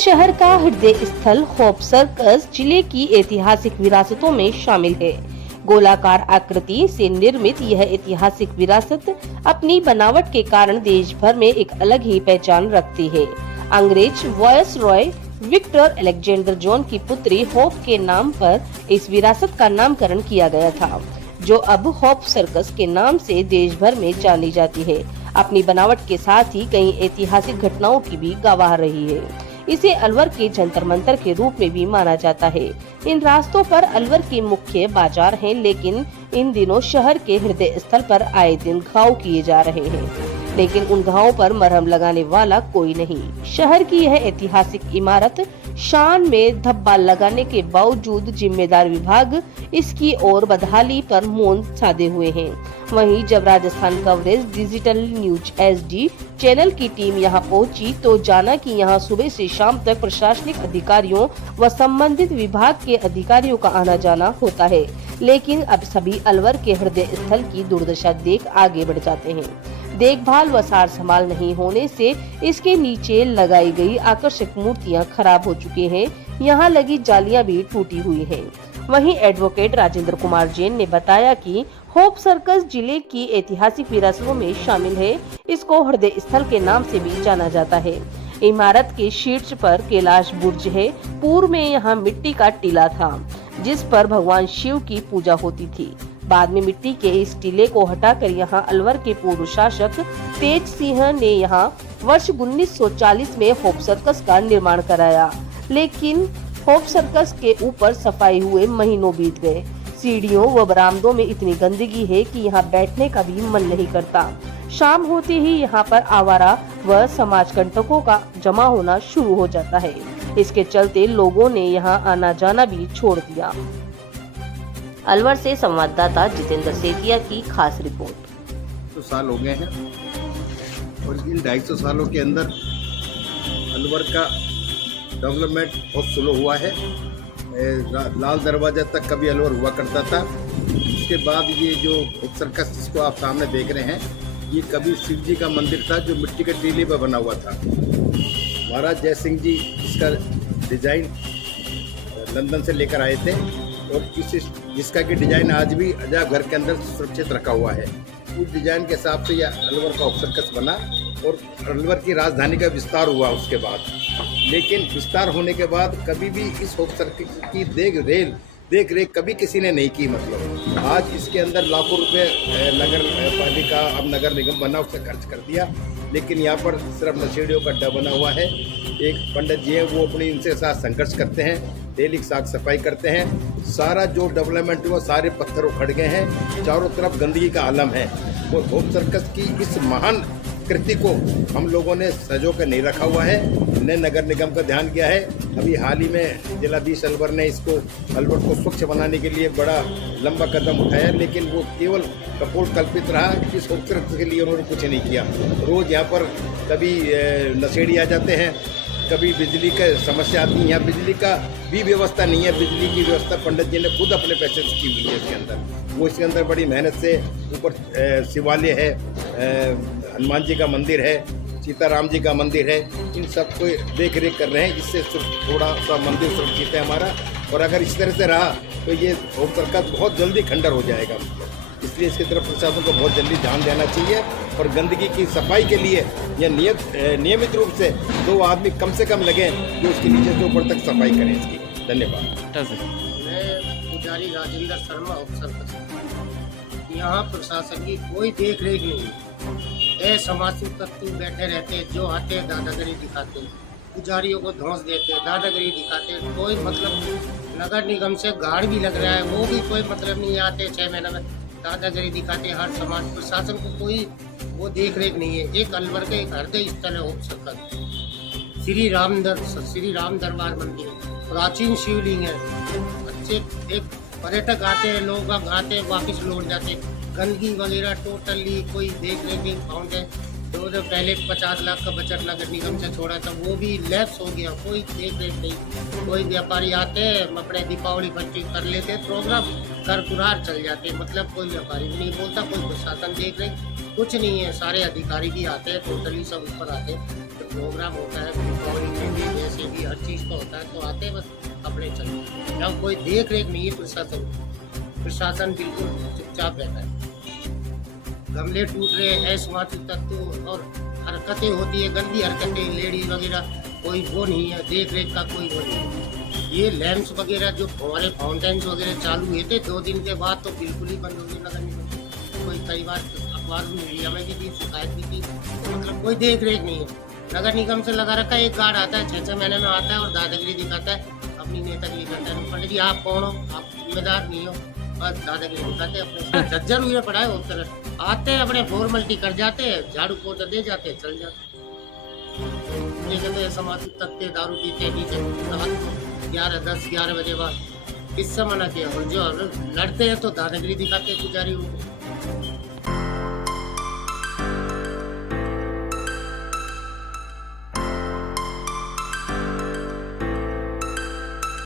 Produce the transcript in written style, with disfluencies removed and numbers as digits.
शहर का हृदय स्थल होप सर्कस जिले की ऐतिहासिक विरासतों में शामिल है। गोलाकार आकृति से निर्मित यह ऐतिहासिक विरासत अपनी बनावट के कारण देश भर में एक अलग ही पहचान रखती है। अंग्रेज viceroy Victor Alexander John की पुत्री होप के नाम पर इस विरासत का नामकरण किया गया था, जो अब होप सर्कस के नाम से देश भर में जानी जाती है। अपनी बनावट के साथ ही कई ऐतिहासिक घटनाओं की भी गवाह रही है। इसे अलवर के जंतर मंतर के रूप में भी माना जाता है। इन रास्तों पर अलवर के मुख्य बाजार हैं, लेकिन इन दिनों शहर के हृदय स्थल पर आए दिन घाव किए जा रहे हैं, लेकिन उन घावों पर मरहम लगाने वाला कोई नहीं। शहर की यह ऐतिहासिक इमारत शान में धब्बा लगाने के बावजूद जिम्मेदार विभाग इसकी ओर बदहाली पर मौन साधे हुए हैं। वहीं जब Rajasthan coverage digital news HD channel की टीम यहां पहुंची तो जाना कि यहां सुबह से शाम तक प्रशासनिक अधिकारियों व संबंधित विभाग के अधिकारियों का आना जाना होता है, लेकिन अब सभी अलवर के हृदय स्थल की दुर्दशा देख आगे बढ़ जाते हैं। देखभाल व सार संभाल नहीं होने से इसके नीचे लगाई गई आकर्षक मूर्तियां खराब हो चुकी हैं। यहां लगी जालियां भी टूटी हुई हैं। वहीं एडवोकेट राजेंद्र कुमार जैन ने बताया कि होप सर्कस जिले की ऐतिहासिक विरासतों में शामिल है। इसको हृदय स्थल के नाम से भी जाना जाता है। इमारत के शीर्ष पर कैलाश बुर्ज है। पूर्व में यहाँ मिट्टी का टीला था, जिस पर भगवान शिव की पूजा होती थी। बाद में मिट्टी के इस टीले को हटाकर यहाँ अलवर के पूर्व शासक तेज सिंह ने यहाँ वर्ष 1940 में होप सर्कस का निर्माण कराया, लेकिन होप सर्कस के ऊपर सफाई हुए महीनों बीत गए। सीढ़ियों व बरामदों में इतनी गंदगी है कि यहाँ बैठने का भी मन नहीं करता। शाम होते ही यहाँ पर आवारा व समाज कंटकों का जमा होना शुरू हो जाता है। इसके चलते लोगों ने यहाँ आना जाना भी छोड़ दिया। अलवर से संवाददाता जितेंद्र सेतिया की खास रिपोर्ट। तो साल हो गए हैं और इन 250 सालों के अंदर अलवर का डेवलपमेंट बहुत स्लो हुआ है। लाल दरवाजा तक कभी अलवर हुआ करता था। उसके बाद ये जो होप सर्कस जिसको आप सामने देख रहे हैं, ये कभी शिव जी का मंदिर था जो मिट्टी के टीले पर बना हुआ था। महाराज जय सिंह जी इसका डिजाइन लंदन से लेकर आए थे और जिसका कि डिजाइन आज भी अजायब घर के अंदर सुरक्षित रखा हुआ है। उस डिजाइन के हिसाब से यह अलवर का होप सर्कस बना और अलवर की राजधानी का विस्तार हुआ उसके बाद। लेकिन विस्तार होने के बाद कभी भी इस होप सर्कस की देख रेख कभी किसी ने नहीं की। मतलब आज इसके अंदर लाखों रुपए नगर पालिका अब नगर निगम बना उससे खर्च कर दिया, लेकिन यहाँ पर सिर्फ नशेड़ियों का अड्डा बना हुआ है। एक पंडित जी है, वो अपनी इनसे साथ संघर्ष करते हैं, डेली साफ सफाई करते हैं। सारा जो डेवलपमेंट हुआ सारे पत्थर उखड़ गए हैं, चारों तरफ गंदगी का आलम है। वो होप सर्कस की इस महान कृति को हम लोगों ने सजो कर नहीं रखा हुआ है, ने नगर निगम का ध्यान किया है। अभी हाल ही में जिलाधीश अलवर ने इसको अलवर को स्वच्छ बनाने के लिए बड़ा लंबा कदम उठाया, लेकिन वो केवल कपोल कल्पित रहा। इस होप सर्कस के लिए उन्होंने कुछ नहीं किया। रोज़ यहाँ पर कभी नशेड़ी आ जाते हैं, कभी बिजली का समस्या आती है। यहाँ बिजली का भी व्यवस्था नहीं है। बिजली की व्यवस्था पंडित जी ने खुद अपने पैसे से की हुई है इसके अंदर। वो इसके अंदर बड़ी मेहनत से ऊपर शिवालय है, हनुमान जी का मंदिर है, सीताराम जी का मंदिर है, इन सब को देख रेख कर रहे हैं। इससे थोड़ा सा मंदिर सुरक्षित है हमारा, और अगर इस तरह से रहा तो ये होप सर्कस बहुत जल्दी खंडर हो जाएगा। इसलिए इसकी तरफ प्रशासन को बहुत जल्दी ध्यान देना चाहिए और गंदगी की सफाई के लिए यह नियमित रूप से 2 आदमी कम से कम लगे जो इसके नीचे से ऊपर तक सफाई करें इसकी। धन्यवाद। मैं पुजारी राजेंद्र शर्मा होप सर्कस। यहाँ प्रशासन की कोई देख रेख नहीं। समाज तत्व बैठे रहते हैं, जो आते हैं दादागिरी दिखाते हैं, पुजारियों को धौंस देते हैं, दादागिरी दिखाते हैं। कोई मतलब नगर निगम से गार्ड भी लग रहा है, वो भी कोई मतलब नहीं आते। 6 महीने में दादागिरी दिखाते हैं। हर समाज प्रशासन को कोई वो देख रेख नहीं है। एक अलवर का एक हृदय स्थल है होप सर्कस। श्री राम दरबार मंदिर है, प्राचीन शिवलिंग है। अच्छे एक पर्यटक आते हैं, लोग आते हैं, वापस लौट जाते हैं। गंदगी वगैरह टोटली कोई देख रेख नहीं फाउंड है। जो पहले 50 लाख का बजट नगर निगम से छोड़ा था वो भी लैप्स हो गया, कोई देख रेख नहीं। कोई व्यापारी आते अपने दीपावली फंक्शन कर लेते प्रोग्राम, कर कुरार चल जाते, मतलब कोई व्यापारी भी नहीं बोलता, कोई प्रशासन देख रेख कुछ नहीं है। सारे अधिकारी भी आते हैं, टोटली सब ऊपर आते हैं। तो प्रोग्राम होता है दीपावली में भी, वैसे भी हर चीज़ का होता है, तो आते हैं बस अपने चलते। जब कोई देख रेख नहीं है प्रशासन बिल्कुल चुपचाप रहता है। गमले टूट रहे हैं, असमाजिक तत्व और हरकतें होती है, गंदी हरकतें, लेडीज वगैरह, कोई वो नहीं है, देख रेख का कोई वो नहीं है। ये लैंप्स वगैरह जो हमारे फाउंटेन्स वगैरह चालू हुए थे 2 दिन के बाद तो बिल्कुल ही बंद हो गए नगर निगम। कोई कई बार अखबार में मीडिया में भी थी, शिकायत भी थी, तो मतलब कोई देख रेख नहीं है। नगर निगम से लगा रखा है, एक गार्ड आता है 6-6 महीने में आता है और दादागिरी दिखाता है, अपनी नेतागिरी करता है। पंडित जी आप कौन हो, आप जिम्मेदार नहीं हो, बस दादागिरी दिखाते हैं अपने। झज्जर हुए पड़ा है उस तरह, आते हैं अपने फॉर्मेलिटी कर जाते हैं, झाड़ू पोछा दे जाते हैं, चल जाते हैं। ये कहते हैं सामाजिक तत्व दारू पीते नीचे रात को 11-10-11 बजे बाद, इससे मना किया। और जो लड़ते हैं तो दादागिरी दिखाते हैं पुजारी।